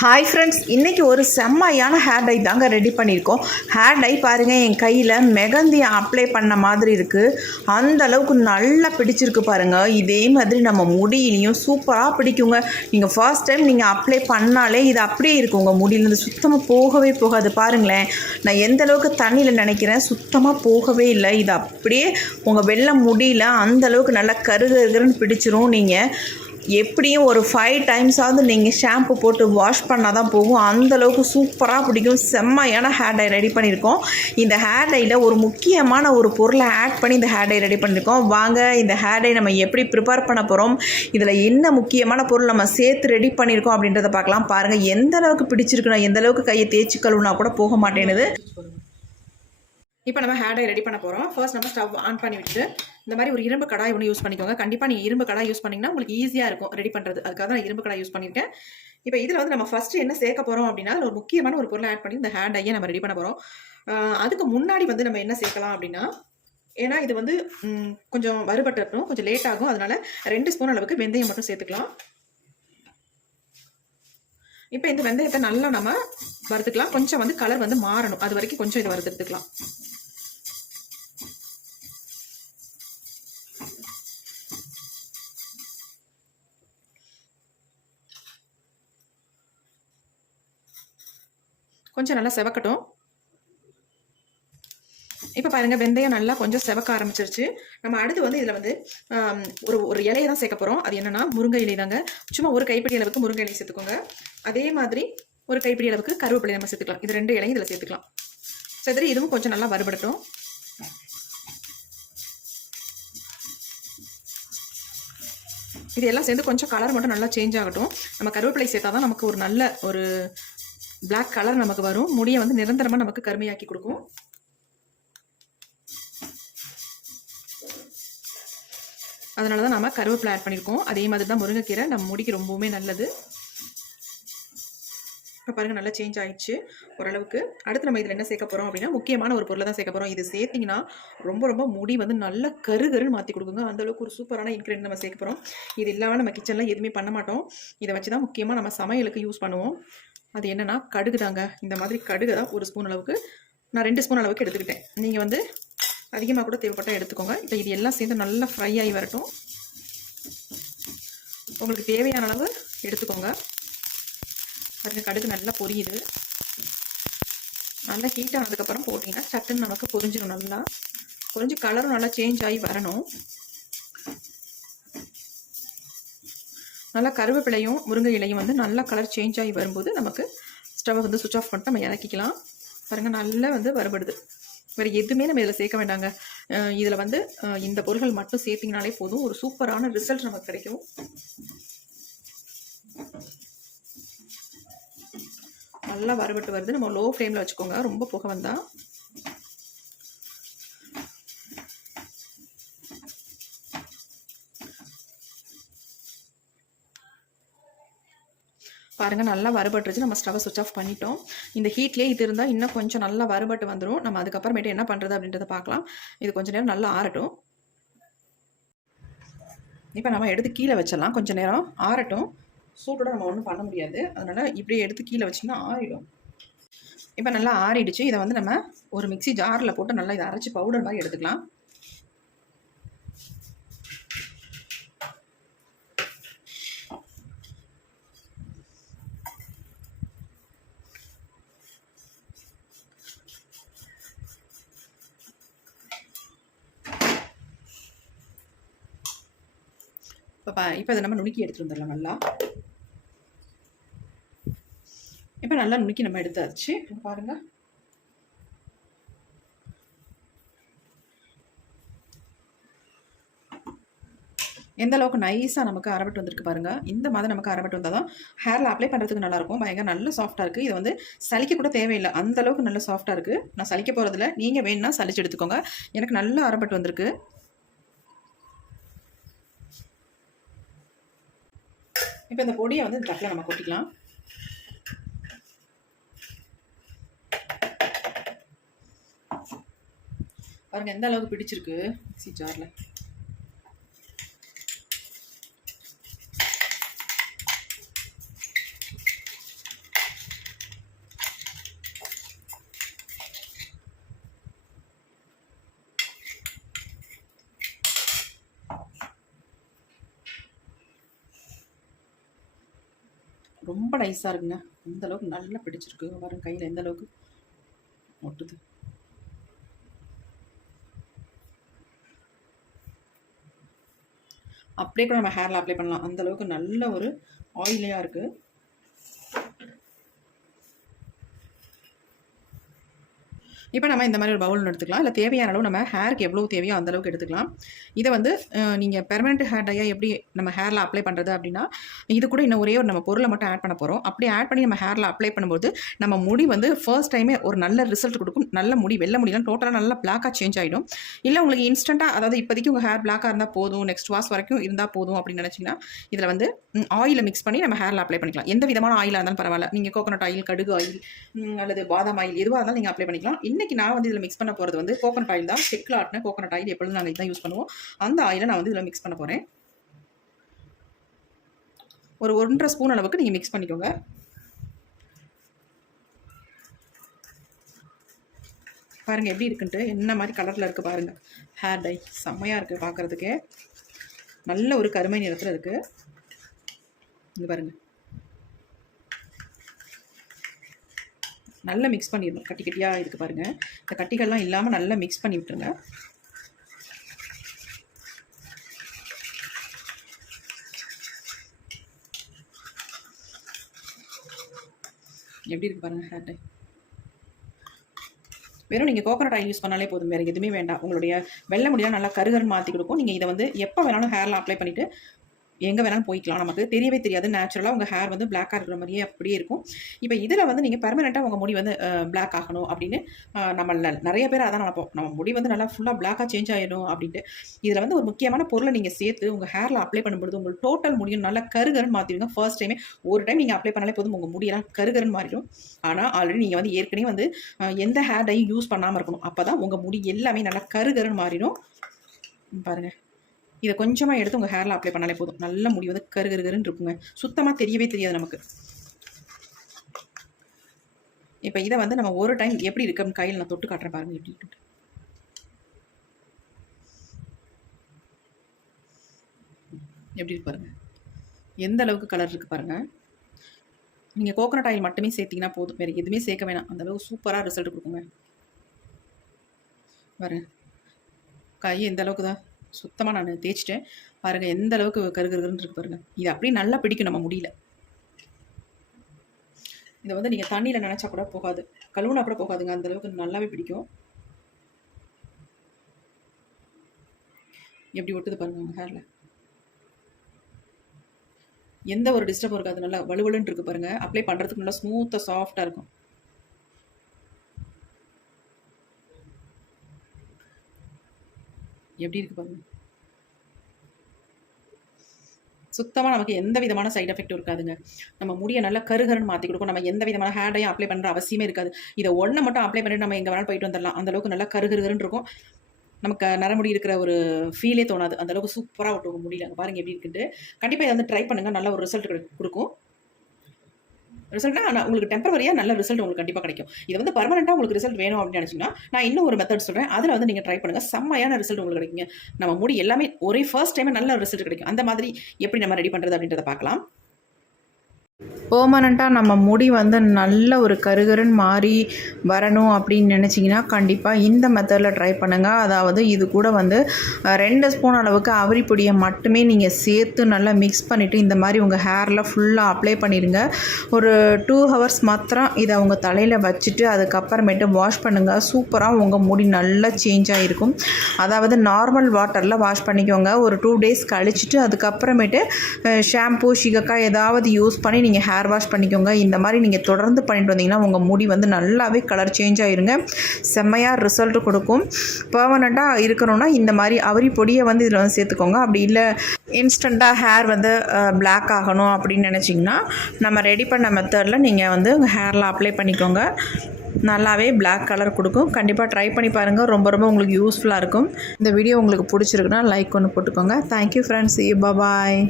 Hi friends, இன்றைக்கி ஒரு செம்மையான ஹேர் டை தாங்க ரெடி பண்ணியிருக்கோம். ஹேர் டை பாருங்கள், என் கையில் மெகந்தி அப்ளை பண்ண மாதிரி இருக்குது. அந்த அளவுக்கு நல்லா பிடிச்சிருக்கு பாருங்கள். இதே மாதிரி நம்ம முடியிலையும் சூப்பராக பிடிக்குங்க. நீங்கள் ஃபர்ஸ்ட் டைம் நீங்கள் அப்ளை பண்ணாலே இது அப்படியே இருக்கும், உங்கள் முடியிலேருந்து சுத்தமாக போகவே போகாது. பாருங்களேன், நான் எந்த அளவுக்கு தண்ணியில் நினைக்கிறேன், சுத்தமாக போகவே இல்லை. இது அப்படியே உங்கள் வெள்ளை முடியல அந்தளவுக்கு நல்லா கருகருன்னு பிடிச்சிரும். நீங்கள் எப்படியும் ஒரு 5 டைம்ஸாவது நீங்கள் ஷாம்பு போட்டு வாஷ் பண்ணால் தான் போகும். அந்தளவுக்கு சூப்பராக பிடிக்கும். செம்மையான ஹேர் டை ரெடி பண்ணியிருக்கோம். இந்த ஹேர் டையில் ஒரு முக்கியமான ஒரு பொருளை ஆட் பண்ணி இந்த ஹேர் டை ரெடி பண்ணியிருக்கோம். வாங்க, இந்த ஹேர் டை நம்ம எப்படி ப்ரிப்பேர் பண்ண போகிறோம், இதில் என்ன முக்கியமான பொருள் நம்ம சேர்த்து ரெடி பண்ணியிருக்கோம் அப்படின்றத பார்க்கலாம். பாருங்கள், எந்த அளவுக்கு பிடிச்சிருக்குன்னா, எந்த அளவுக்கு கையை தேய்ச்சி கழுவுனா கூட போக மாட்டேனுது. இப்போ நம்ம ஹேர் டை ரெடி பண்ண போகிறோம். ஃபர்ஸ்ட் நம்ம ஸ்டவ் ஆன் பண்ணி விட்டு இந்த மாதிரி ஒரு இரும்பு கடாய் ஒன்று யூஸ் பண்ணிக்கோங்க. கண்டிப்பாக நீங்கள் இரும்பு கடாய் யூஸ் பண்ணிங்கன்னா உங்களுக்கு ஈஸியாக இருக்கும் ரெடி பண்ணுறது. அதுக்காக தான் நான் இரும்பு கடாய் யூஸ் பண்ணியிருக்கேன். இப்போ இதில் வந்து நம்ம ஃபஸ்ட்டு என்ன சேர்க்க போகிறோம் அப்படின்னா, ஒரு முக்கியமான ஒரு பொருளை ஆட் பண்ணி இந்த ஹேர் டையை நம்ம ரெடி பண்ண போகிறோம். அதுக்கு முன்னாடி வந்து நம்ம என்ன சேர்க்கலாம் அப்படின்னா, ஏன்னா இது வந்து கொஞ்சம் வறுபட்டட்டும், கொஞ்சம் லேட் ஆகும். அதனால 2 ஸ்பூன் அளவுக்கு வெந்தயம் மட்டும் சேர்த்துக்கலாம். இப்போ இந்த வெந்தயத்தை நல்லா நம்ம வறுத்துக்கலாம். கொஞ்சம் வந்து கலர் வந்து மாறணும், அது வரைக்கும் கொஞ்சம் இதை வறுத்துக்கலாம். கொஞ்சம் நல்லா செவக்கட்டும். இப்போ பாருங்கள், வெந்தயம் நல்லா கொஞ்சம் செவக்க ஆரம்பிச்சிருச்சு. நம்ம அடுத்து வந்து இதில் வந்து ஒரு இலையை தான் சேர்க்க போகிறோம். அது என்னென்னா முருங்கை இலை தாங்க. சும்மா ஒரு கைப்பிடி அளவுக்கு முருங்கை இலை சேர்த்துக்கோங்க. அதே மாதிரி ஒரு கைப்பிடி அளவுக்கு கருவேப்பிலை நம்ம சேர்த்துக்கலாம். இது 2 இலையும் இதில் சேர்த்துக்கலாம். சரி, இதுவும் கொஞ்சம் நல்லா வறுபடட்டும். இது எல்லாம் சேர்ந்து கொஞ்சம் கலர் மட்டும் நல்லா சேஞ்ச் ஆகட்டும். நம்ம கருவேப்பிலை சேர்த்தா தான் நமக்கு ஒரு நல்ல ஒரு பிளாக் கலர் நமக்கு வரும். முடியை வந்து நிரந்தரமாக நமக்கு கருமையாக்கி கொடுக்கும். அதனால தான் நம்ம கருவேப்பிலை ஆட் பண்ணியிருக்கோம். அதே மாதிரி தான் முருங்கைக்கீரை நம்ம முடிக்கு ரொம்பவுமே நல்லது. இப்போ பாருங்கள், நல்லா சேஞ்ச் ஆயிடுச்சு ஓரளவுக்கு. அடுத்து நம்ம இதில் என்ன சேர்க்க போகிறோம் அப்படின்னா, முக்கியமான ஒரு பொருளை தான் சேர்க்க போகிறோம். இது சேர்த்திங்கன்னா ரொம்ப முடி வந்து நல்ல கருன்னு மாற்றி கொடுக்குங்க. அந்தளவுக்கு ஒரு சூப்பரான இன்க்ரீடியன்ட் நம்ம சேர்க்க போகிறோம். இது இல்லாமல் நம்ம கிச்சனில் எதுவுமே பண்ண மாட்டோம். இதை வச்சு தான் முக்கியமாக நம்ம சமையலுக்கு யூஸ் பண்ணுவோம். அது என்னென்னா கடுகு தாங்க. இந்த மாதிரி கடுகு தான் 1 ஸ்பூன் அளவுக்கு, நான் 2 ஸ்பூன் அளவுக்கு எடுத்துக்கிட்டேன். நீங்கள் வந்து அதிகமாக கூட தேவைப்பட்டால் எடுத்துக்கோங்க. இப்போ இது எல்லாம் சேர்ந்து நல்லா ஃப்ரை ஆகி வரட்டும். உங்களுக்கு தேவையான அளவு எடுத்துக்கோங்க. பாருங்க, கடுகு நல்லா பொரியுது. நல்லா ஹீட் ஆனதுக்கப்புறம் போட்டிங்கன்னா சட்டுன்னு நமக்கு பொரிஞ்சிடும். நல்லா பொரிஞ்சு கலரும் நல்லா சேஞ்ச் ஆகி வரணும். நல்லா கருவேப்பிலையும் முருங்கை இலையும் வந்து நல்லா கலர் சேஞ்ச் ஆகி வரும்போது நமக்கு ஸ்டவ்வை வந்து சுவிட்ச் ஆஃப் பண்ணிட்டு நம்ம இறக்கிக்கலாம். பாருங்கள், நல்லா வந்து வறுபடுது. வேறு எதுவுமே நம்ம இதில் சேர்க்க வேண்டாங்க. இதில் வந்து இந்த பொருட்கள் மட்டும் சேர்த்திங்கனாலே போதும், ஒரு சூப்பரான ரிசல்ட் நமக்கு கிடைக்கும். நல்லா வறுபட்டு வருது. நம்ம லோ ஃப்ளேமில் வச்சுக்கோங்க, ரொம்ப புகை வந்தால். பாருங்கள், நல்லா வறுபட்டுருச்சு. நம்ம ஸ்டவ்வை சுவிட்ச் ஆஃப் பண்ணிட்டோம். இந்த ஹீட்லேயே இது இருந்தால் இன்னும் கொஞ்சம் நல்லா வறுபட்டு வந்துடும். நம்ம அதுக்கப்புறமேட்டு என்ன பண்ணுறது அப்படின்றத பார்க்கலாம். இது கொஞ்சம் நேரம் நல்லா ஆறட்டும். இப்போ நம்ம எடுத்து கீழே வச்சிடலாம். கொஞ்சம் நேரம் ஆறட்டும். சூட்டோட நம்ம ஒன்றும் பண்ண முடியாது. அதனால் இப்படியே எடுத்து கீழே வச்சிங்கன்னா ஆறிடும். இப்போ நல்லா ஆறிடுச்சு. இதை வந்து நம்ம ஒரு மிக்ஸி ஜாரில் போட்டு நல்லா இதை அரைச்சி பவுடர் மாதிரி எடுத்துக்கலாம். இப்போ இதை நம்ம நுணுக்கி எடுத்துட்டு வந்துடலாம். நல்லா இப்போ நல்லா நுணுக்கி நம்ம எடுத்தாச்சு. பாருங்கள், எந்த அளவுக்கு நைஸாக நமக்கு அரைபட்டு வந்திருக்கு பாருங்கள். இந்த மாதிரி நமக்கு அரைபட்டு வந்தால் தான் ஹேரில் அப்ளை பண்ணுறதுக்கு நல்லாயிருக்கும். பயங்கர நல்ல சாஃப்டாக இருக்குது. இது வந்து சலிக்க கூட தேவையில்லை, அந்தளவுக்கு நல்ல சாஃப்டாக இருக்குது. நான் சலிக்க போகிறதில்ல, நீங்கள் வேணும்னா சலிச்சு எடுத்துக்கோங்க. எனக்கு நல்ல அரைபட்டு வந்திருக்கு. இப்போ இந்த பொடியை வந்து இந்த தட்டில் நம்ம கொட்டிக்கலாம். பாருங்கள், எந்த அளவுக்கு பிடிச்சிருக்கு மிக்ஸி ஜாரில். ரொம்ப நைஸாக இருக்குங்க. அந்தளவுக்கு நல்லா பிடிச்சிருக்கு பாருங்க, கையில் எந்த அளவுக்கு ஒட்டுது. அப்படியே கூட நம்ம ஹேரில் அப்ளை பண்ணலாம். அந்தளவுக்கு நல்ல ஒரு ஆயிலியாக இருக்குது. இப்போ நம்ம இந்த மாதிரி ஒரு பவுல் எடுத்துக்கலாம். இல்லை தேவையான அளவு நம்ம ஹேருக்கு எவ்வளோ தேவையோ அந்தளவுக்கு எடுத்துக்கலாம். இதை வந்து நீங்கள் பெர்மனெண்ட் ஹேர் டையை எப்படி நம்ம ஹேரில் அப்ளை பண்ணுறது அப்படின்னா, இது கூட இன்னும் ஒரே ஒரு நம்ம பொருளை மட்டும் ஆட் பண்ண போகிறோம். அப்படி ஆட் பண்ணி நம்ம ஹேரில் அப்ளை பண்ணும்போது நம்ம முடி வந்து ஃபர்ஸ்ட் டைமே ஒரு நல்ல ரிசல்ட் கொடுக்கும். நல்ல முடி, வெள்ளை முடியெல்லாம் டோட்டலாக நல்லா பிளாக்காக சேஞ்ச் ஆகிடும். இல்லை உங்களுக்கு இன்ஸ்டண்ட்டாக, அதாவது இப்போதைக்கு உங்கள் ஹேர் பிளாக்காக இருந்தால் போதும், நெக்ஸ்ட் வாஷ் வரைக்கும் இருந்தால் போதும் அப்படின்னு நினச்சிங்கன்னா, இதில் வந்து ஆயிலை மிக்ஸ் பண்ணி நம்ம ஹேரில் அப்ளை பண்ணிக்கலாம். எந்த விதமான ஆயிலாக இருந்தாலும் பரவாயில்ல. நீங்கள் கோகோனட் ஆயில், கடுகு ஆயில் அல்லது பாதாம் ஆயில் எதுவாக இருந்தாலும் நீங்கள் அப்ளை பண்ணிக்கலாம். இன்றைக்கி நான் வந்து இதில் மிக்ஸ் பண்ண போகிறது வந்து கோகோனட் ஆயில் தான். செக்கில் ஆட்டின கோகோனட் ஆயில் எப்பொழுதும் நாங்கள் இதுதான் யூஸ் பண்ணுவோம். அந்த ஆயிலை நான் வந்து இதில் மிக்ஸ் பண்ண போகிறேன். ஒரு 1.5 ஸ்பூன் அளவுக்கு நீங்கள் மிக்ஸ் பண்ணிக்கோங்க. பாருங்கள் எப்படி இருக்குன்ட்டு, என்ன மாதிரி கலரில் இருக்குது பாருங்கள். ஹேர் டை செம்மையாக இருக்குது பார்க்குறதுக்கே. நல்ல ஒரு கருமை நிறத்தில் இருக்குது. இங்கே பாருங்கள், நல்லா மிக்ஸ் பண்ணிடணும். கட்டி கட்டியாக இருக்குது பாருங்கள். இந்த கட்டிகள்லாம் இல்லாமல் நல்லா மிக்ஸ் பண்ணி விட்டுருங்க. எப்படி இருக்குது பாருங்கள் ஹேர் டை. வெறும் நீங்கள் கோகோனட் ஆயில் யூஸ் பண்ணாலே போதும், வேறு எதுவுமே வேண்டாம். உங்களுடைய வெள்ளை முடியெல்லாம் நல்லா கருகருன்னு மாற்றி கொடுக்கும். நீங்கள் இதை வந்து எப்போ வேணாலும் ஹேரில் அப்ளை பண்ணிவிட்டு எங்கே வேணாலும் போய்க்கலாம். நமக்கு தெரியவே தெரியாது. நேச்சுரலாக உங்கள் ஹேர் வந்து பிளாக்காக இருக்கிற மாதிரியே அப்படியே இருக்கும். இப்போ இதில் வந்து நீங்கள் பெர்மனெண்ட்டாக உங்கள் முடி வந்து பிளாக் ஆகணும் அப்படின்னு நம்ம நிறைய பேர் அதான் நினைப்போம். நம்ம முடி வந்து நல்லா ஃபுல்லாக பிளாக்காக சேஞ்ச் ஆகிடும் அப்படின்ட்டு. இதில் வந்து ஒரு முக்கியமான பொருளை நீங்கள் சேர்த்து உங்கள் ஹேரில் அப்ளை பண்ணும்போது உங்களுக்கு டோட்டல் முடியும் நல்லா கருகருன்னு மாற்றிடுங்க. ஃபர்ஸ்ட் டைமே ஒரு டைம் நீங்கள் அப்ளை பண்ணாலே போதும், உங்கள் முடியெல்லாம் கருகருன்னு மாறிடும். ஆனால் ஆல்ரெடி நீங்கள் வந்து ஏற்கனவே வந்து எந்த ஹேர் டையும் யூஸ் பண்ணாமல் இருக்கணும். அப்போ தான் உங்கள் முடி எல்லாமே நல்லா கருகருன்னு மாறிடும். பாருங்கள், இதை கொஞ்சமாக எடுத்து உங்கள் ஹேரில் அப்ளை பண்ணாலே போதும். நல்ல முடி வந்து கருகருன்னு இருக்குங்க. சுத்தமாக தெரியவே தெரியாது நமக்கு. இப்போ இதை வந்து நம்ம ஒரு டைம் எப்படி இருக்குன்னு கையில் நான் தொட்டு காட்டுறேன் பாருங்கள் எப்படி இருக்கு. எப்படி இருக்கு பாருங்கள், எந்த அளவுக்கு கலர் இருக்குது பாருங்கள். நீங்கள் கோகோனட் ஆயில் மட்டுமே சேர்த்திங்கன்னா போதும், வேறு எதுவுமே சேர்க்க வேணாம். அந்தளவுக்கு சூப்பராக ரிசல்ட் கொடுக்குங்க. பாருங்க, கை எந்த அளவுக்கு தான் சுத்தமாக நான் தேய்ச்சிட்டேன் பாருங்கள். எந்த அளவுக்கு கருகருன்னு இருக்கு பாருங்கள். இது அப்படியே நல்லா பிடிக்கும் நம்ம முடியல. இதை வந்து நீங்கள் தண்ணியில் நினச்சா கூட போகாது, கழுவுனா கூட போகாதுங்க. அந்தளவுக்கு நல்லாவே பிடிக்கும். எப்படி ஒட்டுது பாருங்கள் உங்கள் ஹேரில். எந்த ஒரு டிஸ்டர்பும் இருக்காது. நல்லா வலுவலுன்னு இருக்குது பாருங்கள். அப்ளை பண்ணுறதுக்கு நல்லா ஸ்மூத்தாக சாஃப்டாக இருக்கும். எப்படி இருக்குது பாருங்கள். சுத்தமாக நமக்கு எந்த விதமான சைட் எஃபெக்ட்டும் இருக்காதுங்க. நம்ம முடியை நல்லா கருகருன்னு மாற்றி கொடுக்கும். நம்ம எந்த விதமான ஹேர்டையும் அப்ளை பண்ணுற அவசியமே இருக்காது. இதை ஒன்று மட்டும் அப்ளை பண்ணிட்டு நம்ம எங்கே வேணாலும் போயிட்டு வந்துடலாம். அந்தளவுக்கு நல்லா கருகருன்னு இருக்கும். நமக்கு நரமுடி இருக்கிற ஒரு ஃபீலே தோணாது. அந்தளவுக்கு சூப்பராக ஒட்டுவோம் முடியல. அங்கே பாருங்கள் எப்படி இருக்குன்ட்டு. கண்டிப்பாக இதை வந்து ட்ரை பண்ணுங்கள். நல்ல ஒரு ரிசல்ட் கொடுக்கும். ரிசல்ட்னா ஆனால் உங்களுக்கு டெம்பரவரியாக நல்ல ரிசல்ட் உங்களுக்கு கண்டிப்பாக கிடைக்கும். இது வந்து பர்மனெண்ட்டாக உங்களுக்கு ரிசல்ட் வேணும் அப்படின்னு நினச்சிங்கன்னா நான் இன்னும் ஒரு மெத்தட் சொல்கிறேன். அதில் வந்து நீங்கள் ட்ரை பண்ணுங்கள். செம்மையான ரிசல்ட் உங்களுக்கு கிடைக்குங்க. நம்ம முடி எல்லாமே ஒரே ஃபர்ஸ்ட் டைமே நல்ல ரிசல்ட் கிடைக்கும். அந்த மாதிரி எப்படி நம்ம ரெடி பண்ணுறது அப்படின்றத பார்க்கலாம். பெர்மனண்ட்டாக நம்ம முடி வந்து நல்ல ஒரு கருகருன்னு மாறி வரணும் அப்படின்னு நினச்சிங்கன்னா கண்டிப்பாக இந்த மெத்தடில் ட்ரை பண்ணுங்கள். அதாவது இது கூட வந்து 2 ஸ்பூன் அளவுக்கு அவரி பொடியை மட்டுமே நீங்கள் சேர்த்து நல்லா மிக்ஸ் பண்ணிவிட்டு இந்த மாதிரி உங்கள் ஹேரில் ஃபுல்லாக அப்ளை பண்ணிடுங்க. ஒரு 2 ஹவர்ஸ் மாத்திரம் இதை உங்கள் தலையில் வச்சுட்டு அதுக்கப்புறமேட்டு வாஷ் பண்ணுங்கள். சூப்பராக உங்கள் முடி நல்லா சேஞ்ச் ஆகிருக்கும். அதாவது நார்மல் வாட்டரில் வாஷ் பண்ணிக்கோங்க. ஒரு 2 டேஸ் கழிச்சிட்டு அதுக்கப்புறமேட்டு ஷாம்பூ, சிகக்காய் ஏதாவது யூஸ் பண்ணி நீங்கள் ஹேர் வாஷ் பண்ணிக்கோங்க. இந்த மாதிரி நீங்கள் தொடர்ந்து பண்ணிட்டு வந்தீங்கன்னா உங்கள் முடி வந்து நல்லாவே கலர் சேஞ்ச் ஆகிருங்க. செம்மையாக ரிசல்ட் கொடுக்கும். பெர்மனண்ட்டாக இருக்கணும்னா இந்த மாதிரி அவரி பொடியை வந்து இதில் வந்து சேர்த்துக்கோங்க. அப்படி இல்லை இன்ஸ்டண்ட்டாக ஹேர் வந்து பிளாக் ஆகணும் அப்படின்னு நினச்சிங்கன்னா நம்ம ரெடி பண்ண மெத்தடில் நீங்கள் வந்து உங்கள் ஹேரில் அப்ளை பண்ணிக்கோங்க. நல்லாவே பிளாக் கலர் கொடுக்கும். கண்டிப்பாக ட்ரை பண்ணி பாருங்கள். ரொம்ப ரொம்ப உங்களுக்கு யூஸ்ஃபுல்லாக இருக்கும். இந்த வீடியோ உங்களுக்கு பிடிச்சிருக்குன்னா லைக் ஒன்று போட்டுக்கோங்க. Thank you friends. பாய்.